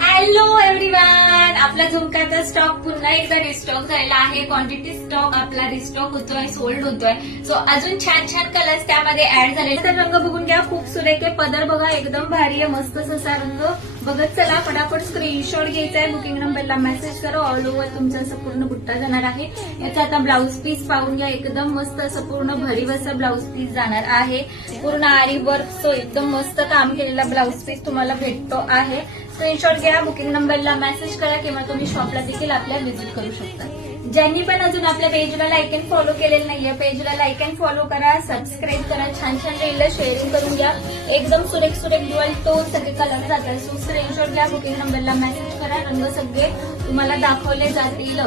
Hello everyone, आपला झुमकाचा stock पुन्हा एकदा रिस्टॉक झालेला आहे. क्वांटिटी स्टॉक आपला रिस्टॉक होतोय, सोल्ड होतोय. सो अजून छान छान कलर्स त्यामध्ये ऍड झाले. तर रंग बघून घ्या, खूप सुरेख आहे. पदर बघा, एकदम भारी आहे, मस्त असा रंग. बघत चला, फटाफट स्क्रीनशॉट घ्यायचा आहे. बुकिंग नंबरला मेसेज करा. ऑल ओव्हर तुमचा असं पूर्ण बुट्टा जाणार आहे. याचा आता ब्लाऊज पीस पाहून घ्या, एकदम मस्त असं पूर्ण भरीव असं ब्लाऊज पीस जाणार आहे. पूर्ण आरी वर्क, सो एकदम मस्त काम केलेला ब्लाऊज पीस तुम्हाला भेटतो आहे. स्क्रीनशॉट घ्या, बुकिंग नंबरला मेसेज करा किंवा तुम्ही शॉपला देखील आपल्या व्हिजिट करू शकता. ज्यांनी पण अजून आपल्या पेजला लाईक अँड फॉलो केलेलं नाहीये, पेजला लाईक अँड फॉलो करा, सबस्क्राईब करा, छान छान रीलला शेअरिंग करून घ्या. एकदम सुरेख सुरेख ड्युअल टोन सगळे कलर जातात. सो स्क्रीनशॉट घ्या, बुकिंग नंबरला मेसेज करा. रंग सगळे तुम्हाला दाखवले जातील.